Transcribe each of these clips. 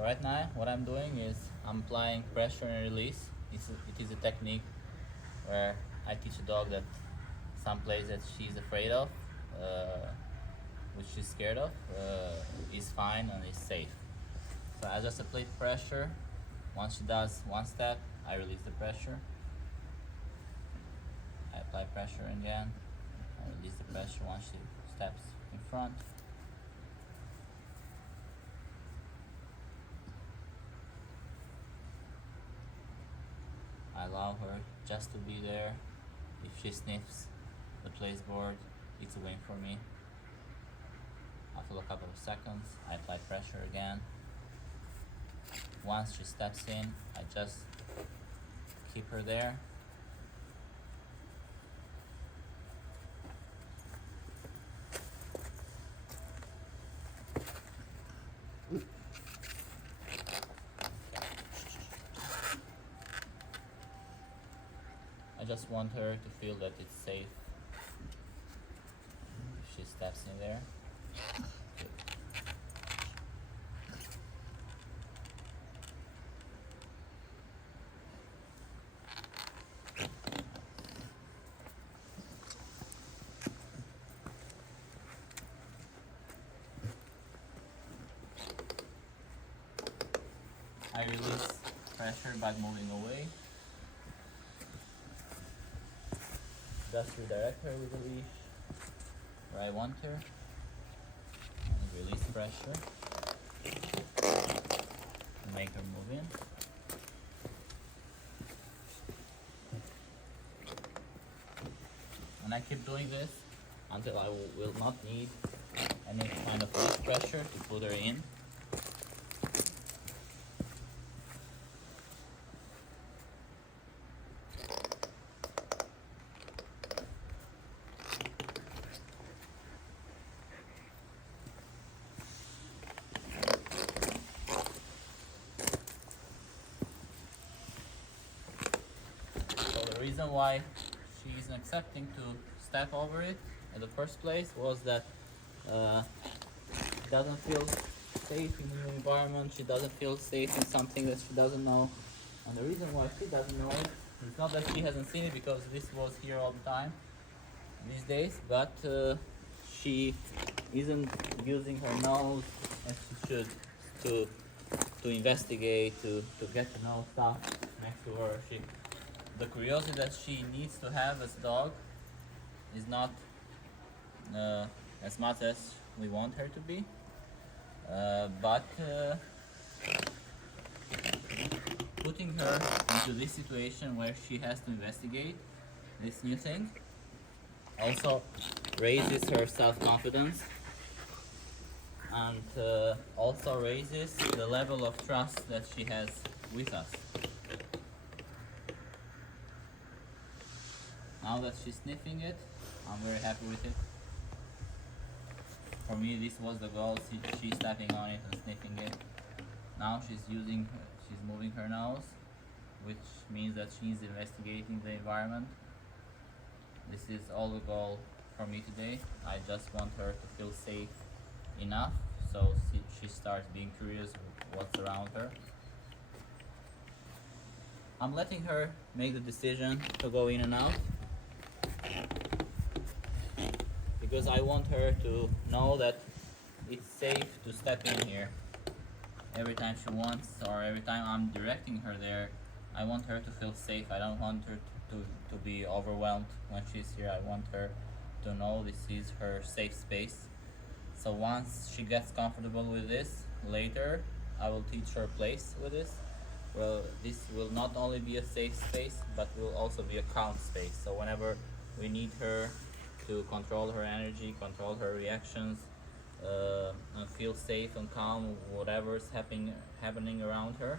So right now, what I'm doing is I'm applying pressure and release. It is a technique where I teach a dog that some place that she's afraid of, which she's scared of, is fine and is safe. So I just apply pressure. Once she does one step, I release the pressure. I apply pressure again. I release the pressure once she steps in front. I allow her just to be there. If she sniffs the placeboard, it's a win for me. After a couple of seconds, I apply pressure again. Once she steps in, I just keep her there. I just want her to feel that it's safe if she steps in there. I release pressure by moving away. Just redirect her with the leash where I want her. And release pressure. And make her move in. And I keep doing this until I will not need any kind of leash pressure to put her in. So the reason why she isn't accepting to step over it in the first place was that she doesn't feel safe in the new environment. She doesn't feel safe in something that she doesn't know. And the reason why she doesn't know it, it's not that she hasn't seen it because this was here all the time these days, but she isn't using her nose as she should to investigate, to get to know stuff next to her. The curiosity that she needs to have as a dog is not as much as we want her to be, but putting her into this situation where she has to investigate this new thing also raises her self-confidence and also raises the level of trust that she has with us. Now that she's sniffing it, I'm very happy with it. For me, this was the goal. She's stepping on it and sniffing it. Now she's moving her nose, which means that she's investigating the environment. This is all the goal for me today. I just want her to feel safe enough so she starts being curious what's around her. I'm letting her make the decision to go in and out because I want her to know that it's safe to step in here every time she wants, or every time I'm directing her there. I want her to feel safe. I don't want her to be overwhelmed when she's here. I want her to know this is her safe space. So once she gets comfortable with this, later I will teach her place with this. Well, this will not only be a safe space, but will also be a calm space. So whenever we need her to control her energy, control her reactions, and feel safe and calm, whatever's happening around her,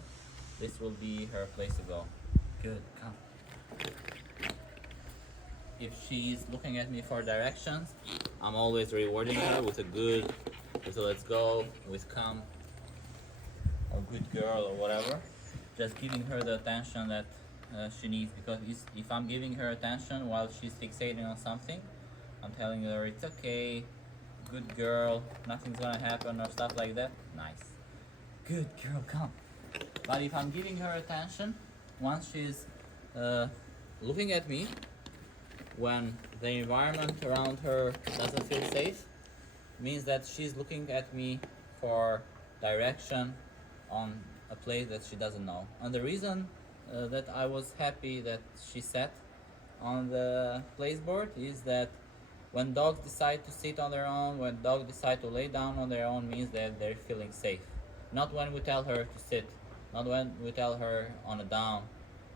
this will be her place to go. Good, come. If she's looking at me for directions, I'm always rewarding her with a let's go, with come, or good girl, or whatever. Just giving her the attention that she needs, because if I'm giving her attention while she's fixating on something, I'm telling her it's okay, good girl, nothing's gonna happen, or stuff like that. Nice. Good girl, come. But if I'm giving her attention, once she's looking at me, when the environment around her doesn't feel safe, means that she's looking at me for direction on a place that she doesn't know. And the reason that I was happy that she sat on the placeboard is that when dogs decide to sit on their own, when dogs decide to lay down on their own, means that they're feeling safe. Not when we tell her to sit, not when we tell her on a down,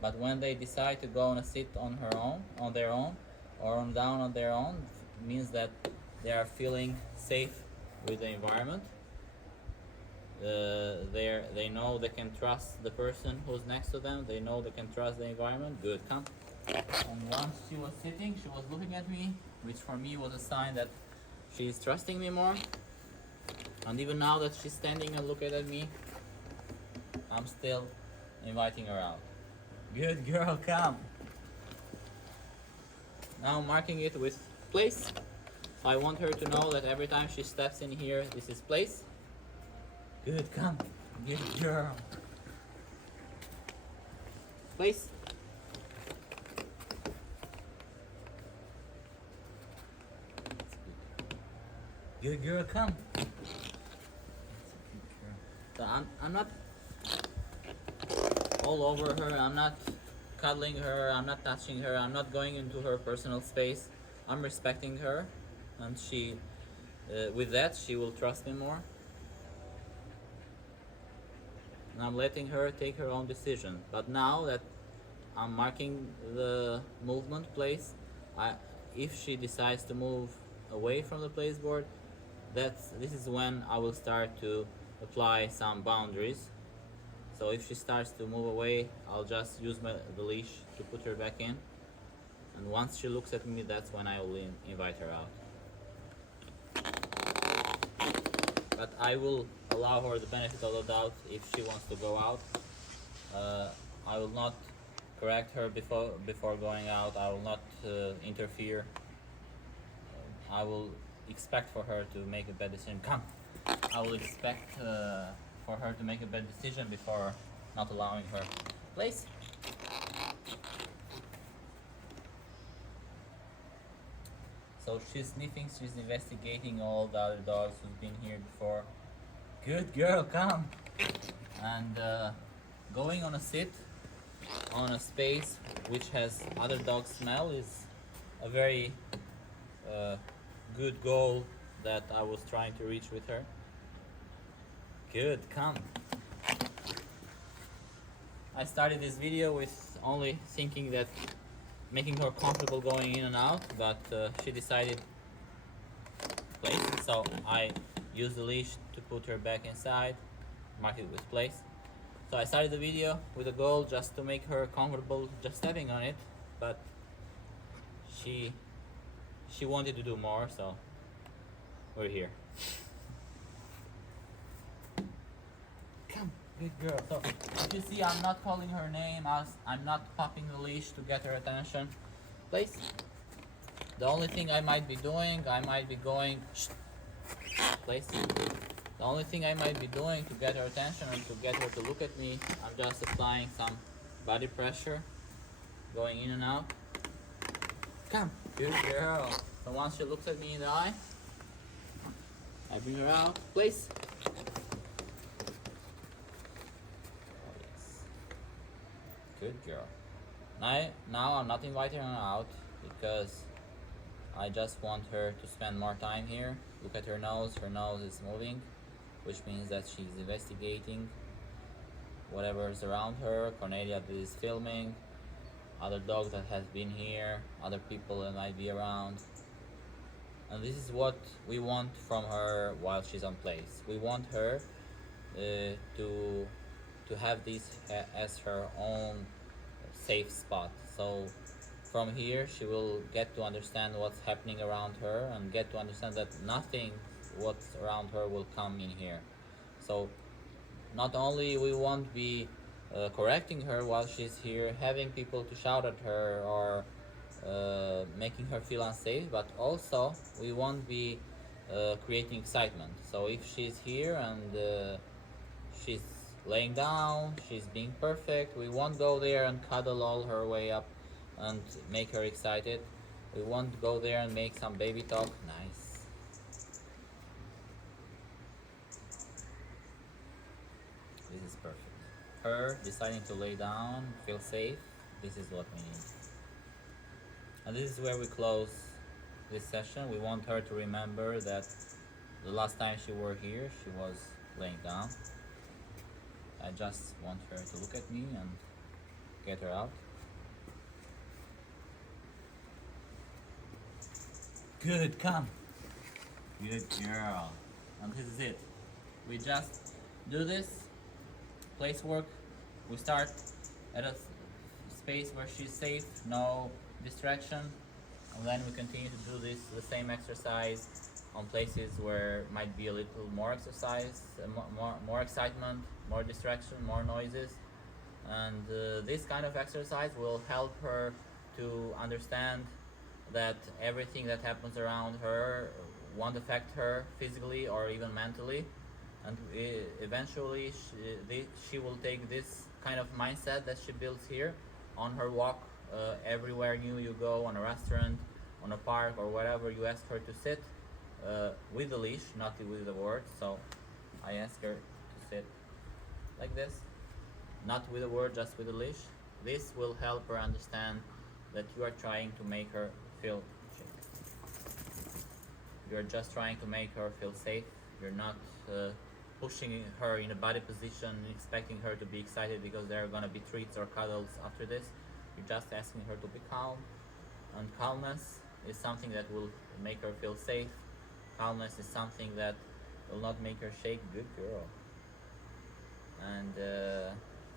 but when they decide to go on a sit on her own, on their own, or on down on their own, means that they are feeling safe with the environment. They know they can trust the person who's next to them. They know they can trust the environment. Good, come. And once she was sitting, she was looking at me, which for me was a sign that she's trusting me more. And even now that she's standing and looking at me, I'm still inviting her out. Good girl, come. Now I'm marking it with place. So I want her to know that every time she steps in here, this is place. Good, come. Good girl. Place. Good girl, come. So I'm not all over her, I'm not cuddling her, I'm not touching her, I'm not going into her personal space. I'm respecting her, and she, with that, she will trust me more. And I'm letting her take her own decision. But now that I'm marking the movement place, if she decides to move away from the placeboard, this is when I will start to apply some boundaries. So if she starts to move away, I'll just use the leash to put her back in. And once she looks at me, that's when I will invite her out. But I will allow her the benefit of the doubt if she wants to go out. I will not correct her before going out. I will not interfere. I will expect for her to make a bad decision. Come. I will expect for her to make a bad decision before not allowing her. Place. So she's sniffing, she's investigating all the other dogs who've been here before. Good girl, come. And going on a sit on a space which has other dogs' smell is a very good goal that I was trying to reach with her. Good, come. I started this video with only thinking that making her comfortable going in and out, but she decided place, so I used the leash to put her back inside, mark it with place. So I started the video with a goal just to make her comfortable just stepping on it, but she wanted to do more, so we're here. Come, good girl. So if you see, I'm not calling her name, I'm not popping the leash to get her attention. Place. The only thing I might be doing, I might be going, shh, place. The only thing I might be doing to get her attention and to get her to look at me, I'm just applying some body pressure, going in and out. Come, good girl. So once she looks at me in the eye, I bring her out. Place. Oh, yes. Good girl. Now I'm not inviting her out because I just want her to spend more time here. Look at her nose is moving, which means that she's investigating whatever is around her. Cornelia is filming, other dogs that have been here, other people that might be around. And this is what we want from her while she's on place. We want her to have this as her own safe spot. So from here she will get to understand what's happening around her and get to understand that nothing what's around her will come in here. So not only we won't be correcting her while she's here, having people to shout at her or making her feel unsafe, but also we won't be creating excitement. So if she's here and She's laying down, she's being perfect. We won't go there and cuddle all her way up and make her excited. We won't go there and make some baby talk. Nice. This is perfect. Her deciding to lay down, feel safe. This is what we need. And this is where we close this session. We want her to remember that the last time she were here, she was laying down. I just want her to look at me and get her out. Good, come. Good girl. And this is it. We just do this place work. We start at a space where she's safe, no distraction, and then we continue to do this the same exercise on places where might be a little more exercise, more excitement, more distraction, more noises. And this kind of exercise will help her to understand that everything that happens around her won't affect her physically or even mentally. And eventually she will take this kind of mindset that she builds here on her walk everywhere new you go, on a restaurant, on a park, or wherever you ask her to sit, with the leash, not with the word. So I ask her to sit like this, not with a word, just with a leash. This will help her understand that you are trying to make her feel you're just trying to make her feel safe. You're not pushing her in a body position, expecting her to be excited because there are gonna be treats or cuddles after this. You're just asking her to be calm, and calmness is something that will make her feel safe. Calmness is something that will not make her shake. Good girl. And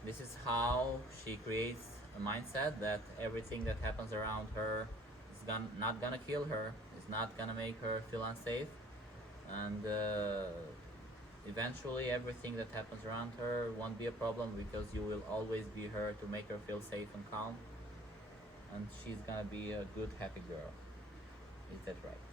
this is how she creates a mindset that everything that happens around her is not gonna kill her, is not gonna make her feel unsafe, and eventually everything that happens around her won't be a problem because you will always be her to make her feel safe and calm, and she's gonna be a good happy girl. Is that right?